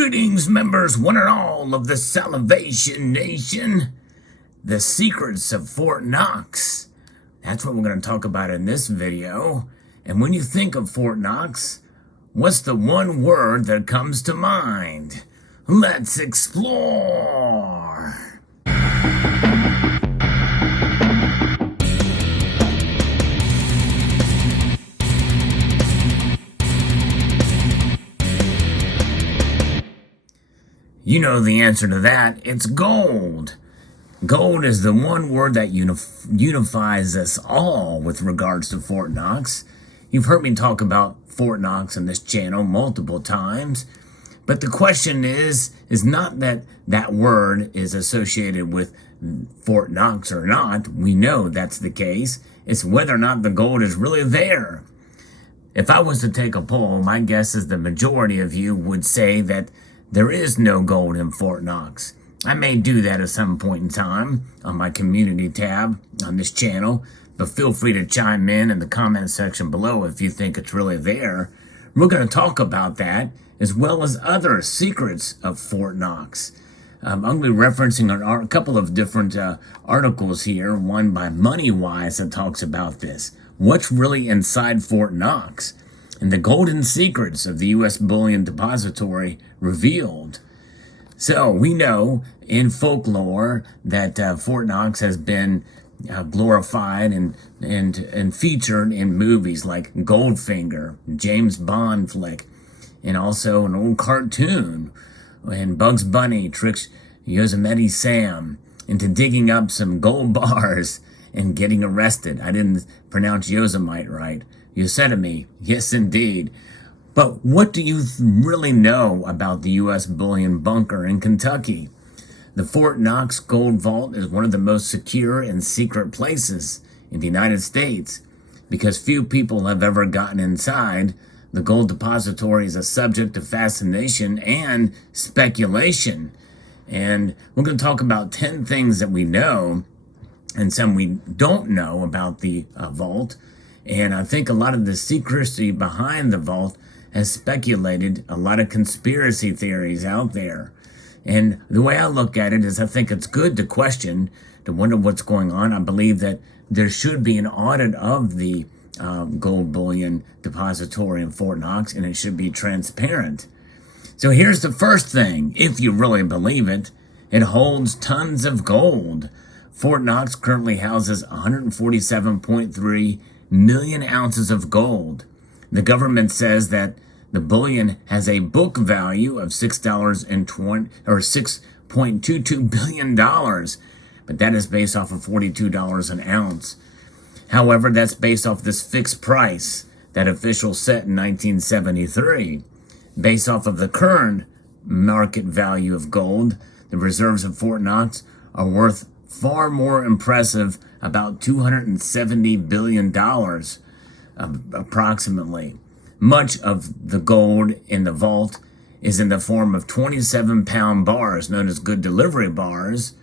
Greetings, members, one and all of the Salvation Nation. The secrets of Fort Knox. That's what we're going to talk about in this video. And when you think of Fort Knox, what's the one word that comes to mind? Let's explore. You know the answer to that. It's gold. Gold is the one word that unifies us all with regards to Fort Knox. You've heard me talk about Fort Knox on this channel multiple times. But the question is not that that word is associated with Fort Knox or not. We know that's the case. It's whether or not the gold is really there. If I was to take a poll, my guess is the majority of you would say that there is no gold in Fort Knox. I may do that at some point in time on my community tab on this channel, but feel free to chime in the comment section below if you think it's really there. We're going to talk about that as well as other secrets of Fort Knox. I'm going to be referencing a couple of different articles here, one by MoneyWise that talks about this. What's really inside Fort Knox? And the golden secrets of the U.S. Bullion Depository revealed. So we know in folklore that Fort Knox has been glorified and featured in movies like Goldfinger, James Bond flick, and also an old cartoon when Bugs Bunny tricks Yosemite Sam into digging up some gold bars and getting arrested. I didn't pronounce Yosemite right. Yosemite, yes indeed. But what do you really know about the U.S. Bullion Bunker in Kentucky? The Fort Knox Gold Vault is one of the most secure and secret places in the United States. Because few people have ever gotten inside, the gold depository is a subject of fascination and speculation. And we're going to talk about 10 things that we know and some we don't know about the vault. And I think a lot of the secrecy behind the vault has speculated a lot of conspiracy theories out there. And the way I look at it is I think it's good to question, to wonder what's going on. I believe that there should be an audit of the gold bullion depository in Fort Knox, and it should be transparent. So here's the first thing. If you really believe it, it holds tons of gold. Fort Knox currently houses 147.3 million ounces of gold. The government says that the bullion has a book value of $6.22 billion, but that is based off of $42 an ounce. However, that's based off this fixed price that officials set in 1973. Based off of the current market value of gold, the reserves of Fort Knox are worth far more impressive, about $270 billion approximately. Much of the gold in the vault is in the form of 27-pound bars known as good delivery bars,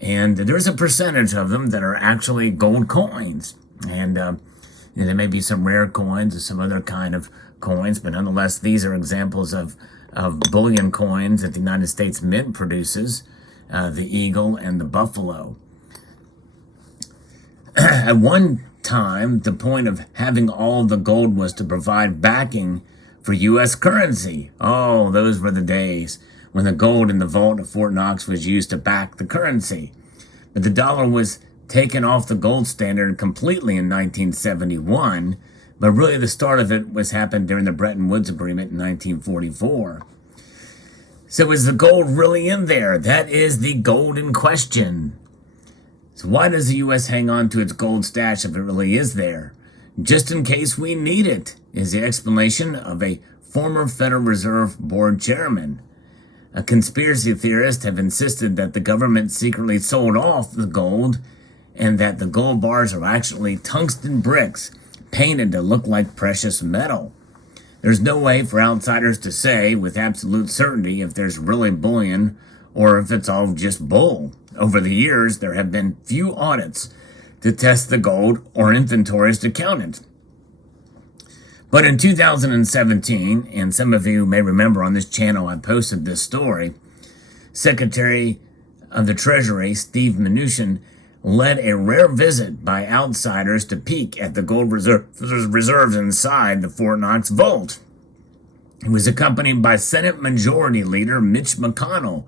and there's a percentage of them that are actually gold coins. And there may be some rare coins or some other kind of coins, but nonetheless, these are examples of bullion coins that the United States Mint produces, the eagle and the buffalo. At one time, the point of having all the gold was to provide backing for U.S. currency. Oh, those were the days when the gold in the vault of Fort Knox was used to back the currency. But the dollar was taken off the gold standard completely in 1971, but really the start of it happened during the Bretton Woods Agreement in 1944. So is the gold really in there? That is the golden question. So why does the U.S. hang on to its gold stash if it really is there? Just in case we need it, is the explanation of a former Federal Reserve Board chairman. A conspiracy theorist have insisted that the government secretly sold off the gold and that the gold bars are actually tungsten bricks painted to look like precious metal. There's no way for outsiders to say with absolute certainty if there's really bullion or if it's all just bull. Over the years, there have been few audits to test the gold or inventories to count it. But in 2017, and some of you may remember on this channel I posted this story, Secretary of the Treasury Steve Mnuchin led a rare visit by outsiders to peek at the gold reserves inside the Fort Knox vault. He was accompanied by Senate Majority Leader Mitch McConnell,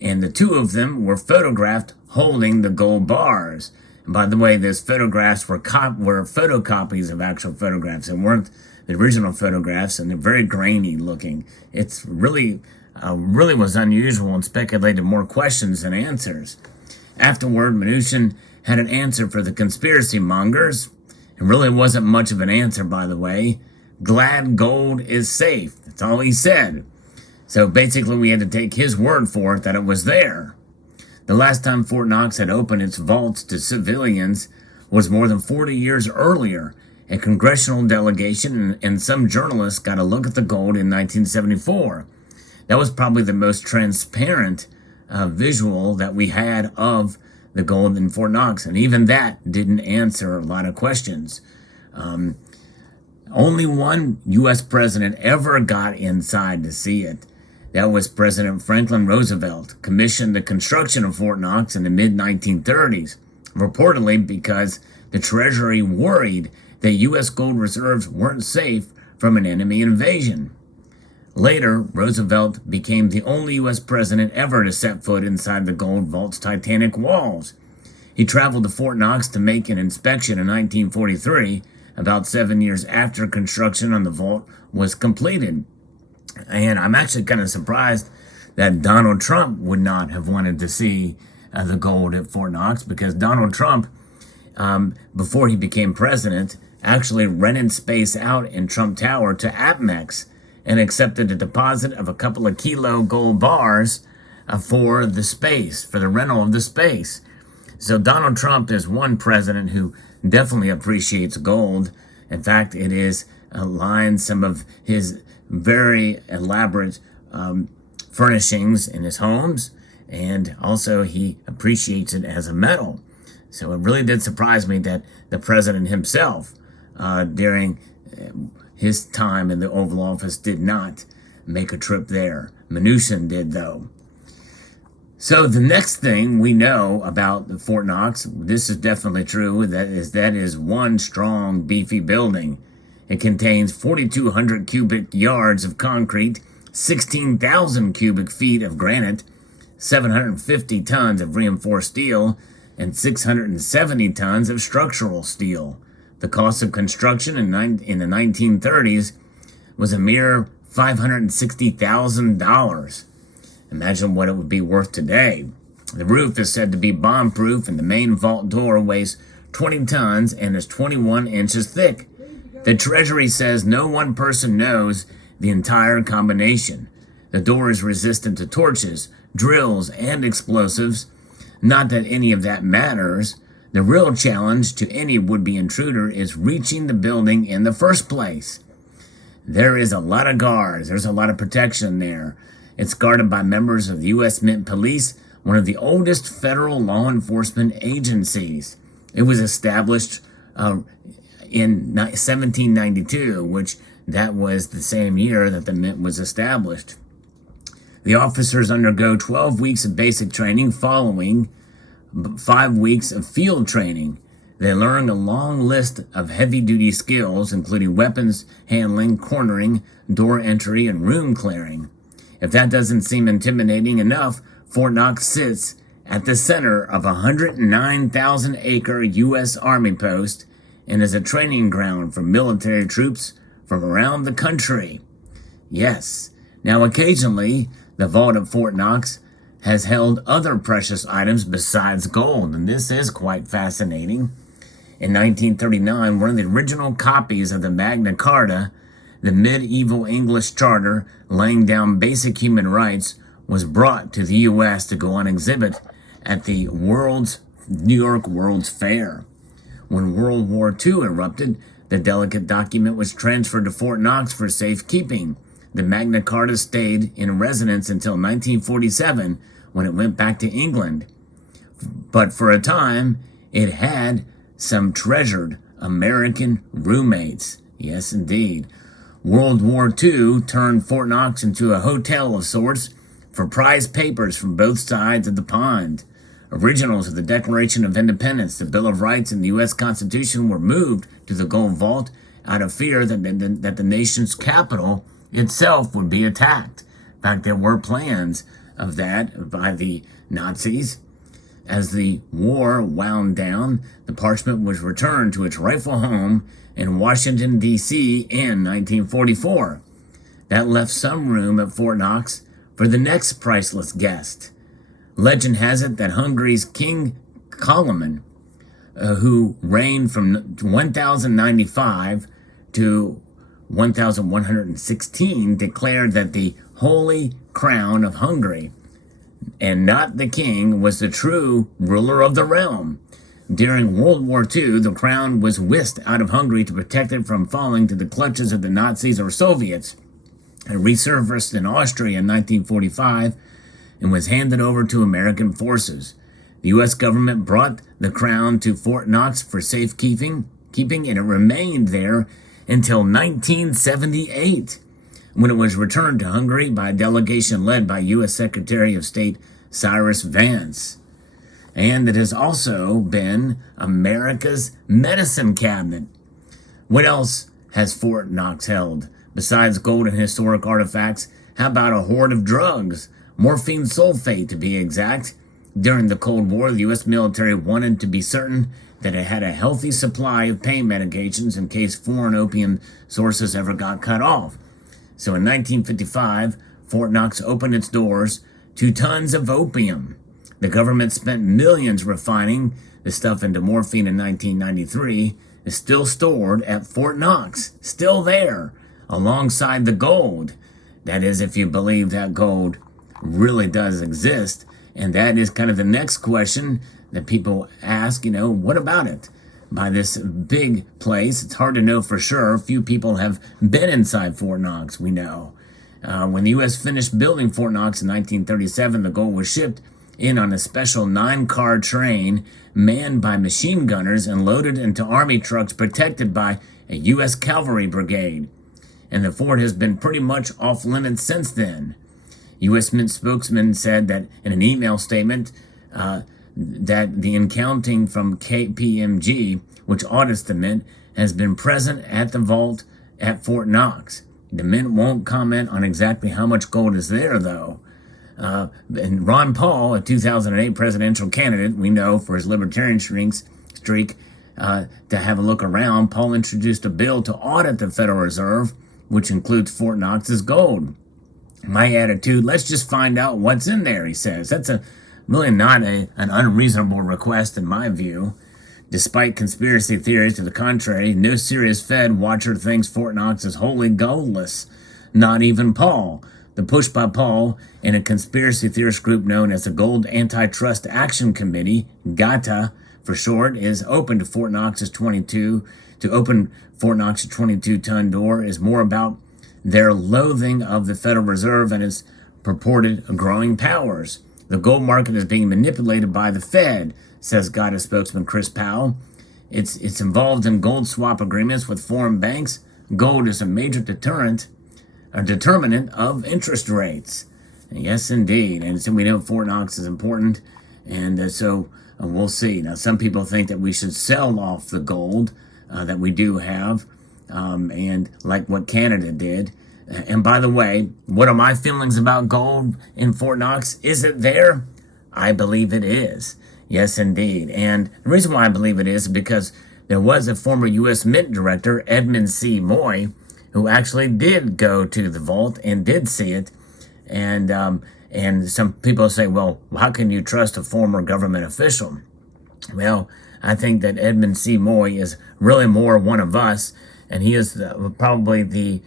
and the two of them were photographed holding the gold bars. And by the way, those photographs were photocopies of actual photographs. They weren't the original photographs, and they're very grainy looking. It's really was unusual and speculated more questions than answers. Afterward, Mnuchin had an answer for the conspiracy mongers. It really wasn't much of an answer, by the way. Glad gold is safe. That's all he said. So basically, we had to take his word for it that it was there. The last time Fort Knox had opened its vaults to civilians was more than 40 years earlier. A congressional delegation and some journalists got a look at the gold in 1974. That was probably the most transparent visual that we had of the gold in Fort Knox, and even that didn't answer a lot of questions. Only one U.S. president ever got inside to see it. That was President Franklin Roosevelt, commissioned the construction of Fort Knox in the mid-1930s, reportedly because the Treasury worried that U.S. gold reserves weren't safe from an enemy invasion. Later, Roosevelt became the only U.S. president ever to set foot inside the gold vault's titanic walls. He traveled to Fort Knox to make an inspection in 1943, about 7 years after construction on the vault was completed. And I'm actually kind of surprised that Donald Trump would not have wanted to see the gold at Fort Knox, because Donald Trump, before he became president, actually rented space out in Trump Tower to APMEX and accepted a deposit of a couple of kilo gold bars for the space, for the rental of the space. So Donald Trump is one president who definitely appreciates gold. In fact, it is aligned some of his very elaborate furnishings in his homes, and also he appreciates it as a metal. So it really did surprise me that the president himself, during his time in the Oval Office, did not make a trip there. Mnuchin did, though. So the next thing we know about Fort Knox, this is definitely true, that is one strong, beefy building. It contains 4,200 cubic yards of concrete, 16,000 cubic feet of granite, 750 tons of reinforced steel, and 670 tons of structural steel. The cost of construction in the 1930s was a mere $560,000. Imagine what it would be worth today. The roof is said to be bomb-proof, and the main vault door weighs 20 tons and is 21 inches thick. The Treasury says no one person knows the entire combination. The door is resistant to torches, drills, and explosives. Not that any of that matters. The real challenge to any would-be intruder is reaching the building in the first place. There is a lot of guards. There's a lot of protection there. It's guarded by members of the U.S. Mint Police, one of the oldest federal law enforcement agencies. It was established in 1792, which that was the same year that the Mint was established. The officers undergo 12 weeks of basic training following 5 weeks of field training. They learn a long list of heavy-duty skills, including weapons handling, cornering, door entry, and room clearing. If that doesn't seem intimidating enough, Fort Knox sits at the center of a 109,000-acre U.S. Army post and is a training ground for military troops from around the country. Yes, now occasionally, the vault at Fort Knox has held other precious items besides gold, and this is quite fascinating. In 1939, one of the original copies of the Magna Carta, the medieval English charter laying down basic human rights, was brought to the U.S. to go on exhibit at the New York World's Fair. When World War II erupted, the delicate document was transferred to Fort Knox for safekeeping. The Magna Carta stayed in residence until 1947, when it went back to England. But for a time, it had some treasured American roommates. Yes, indeed. World War II turned Fort Knox into a hotel of sorts for prized papers from both sides of the pond. Originals of the Declaration of Independence, the Bill of Rights, and the U.S. Constitution were moved to the gold vault out of fear that the nation's capital itself would be attacked. In fact, there were plans of that by the Nazis. As the war wound down, the parchment was returned to its rightful home in Washington, D.C. in 1944. That left some room at Fort Knox for the next priceless guest. Legend has it that Hungary's King Koloman, who reigned from 1095 to 1116, declared that the Holy Crown of Hungary, and not the king, was the true ruler of the realm. During World War II, the crown was whisked out of Hungary to protect it from falling to the clutches of the Nazis or Soviets. It resurfaced in Austria in 1945 and was handed over to American forces. The U.S. government brought the crown to Fort Knox for safekeeping, and it remained there until 1978, when it was returned to Hungary by a delegation led by U.S. Secretary of State Cyrus Vance. And it has also been America's medicine cabinet. What else has Fort Knox held? Besides gold and historic artifacts, how about a hoard of drugs? Morphine sulfate, to be exact. During the Cold War, the U.S. military wanted to be certain that it had a healthy supply of pain medications in case foreign opium sources ever got cut off. So in 1955, Fort Knox opened its doors to tons of opium. The government spent millions refining the stuff into morphine in 1993. It's still stored at Fort Knox, still there, alongside the gold. That is, if you believe that gold really does exist. And that is kind of the next question that people ask, what about it? By this big place, it's hard to know for sure. Few people have been inside Fort Knox, we know. When the U.S. finished building Fort Knox in 1937, the gold was shipped in on a special 9-car train manned by machine gunners and loaded into army trucks protected by a U.S. cavalry brigade. And the fort has been pretty much off limits since then. U.S. Mint spokesman said that in an email statement that the accounting from KPMG, which audits the Mint, has been present at the vault at Fort Knox. The Mint won't comment on exactly how much gold is there, though. And Ron Paul, a 2008 presidential candidate, we know for his libertarian streak, to have a look around, Paul introduced a bill to audit the Federal Reserve, which includes Fort Knox's gold. My attitude, let's just find out what's in there, he says. That's really not an unreasonable request in my view. Despite conspiracy theories to the contrary, no serious Fed watcher thinks Fort Knox is wholly goldless. Not even Paul. The push by Paul and a conspiracy theorist group known as the Gold Antitrust Action Committee, GATA for short, is open to Fort Knox's 22-ton door is more about their loathing of the Federal Reserve and its purported growing powers. The gold market is being manipulated by the Fed, says GATA spokesman Chris Powell. It's involved in gold swap agreements with foreign banks. Gold is a major determinant of interest rates. Yes, indeed. And so we know Fort Knox is important, and so we'll see. Now, some people think that we should sell off the gold that we do have, and like what Canada did. And by the way, what are my feelings about gold in Fort Knox? Is it there? I believe it is. Yes, indeed. And the reason why I believe it is because there was a former U.S. Mint director, Edmund C. Moy, who actually did go to the vault and did see it. And some people say, well, how can you trust a former government official? Well, I think that Edmund C. Moy is really more one of us, and he is probably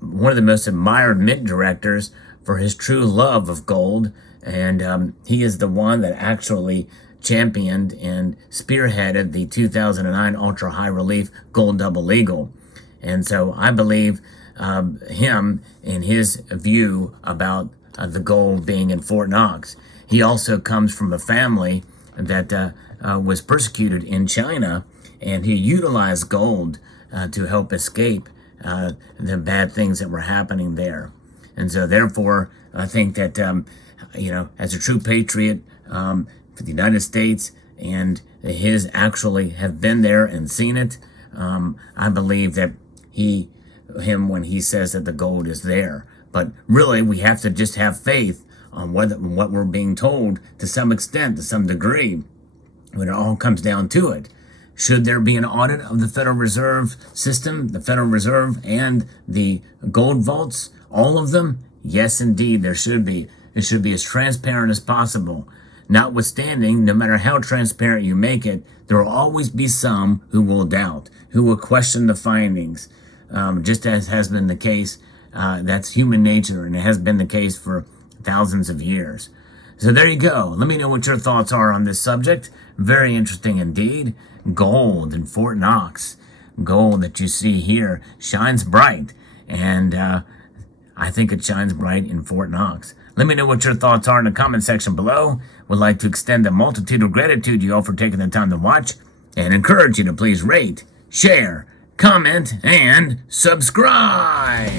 one of the most admired Mint directors for his true love of gold. And he is the one that actually championed and spearheaded the 2009 ultra high relief gold double eagle. And so I believe him in his view about the gold being in Fort Knox. He also comes from a family that was persecuted in China, and he utilized gold to help escape the bad things that were happening there. And so therefore, I think that, as a true patriot for the United States, and his actually have been there and seen it, I believe that when he says that the gold is there. But really, we have to just have faith on what we're being told to some extent, to some degree, when it all comes down to it. Should there be an audit of the Federal Reserve System, the Federal Reserve, and the gold vaults, all of them? Yes, indeed, there should be. It should be as transparent as possible. Notwithstanding, no matter how transparent you make it, there will always be some who will doubt, who will question the findings, just as has been the case. That's human nature, and it has been the case for thousands of years. So there you go. Let me know what your thoughts are on this subject. Very interesting indeed. Gold in Fort Knox. Gold that you see here shines bright, and I think it shines bright in Fort Knox. Let me know what your thoughts are in the comment section below. Would like to extend a multitude of gratitude to you all for taking the time to watch, and encourage you to please rate, share, comment, and subscribe.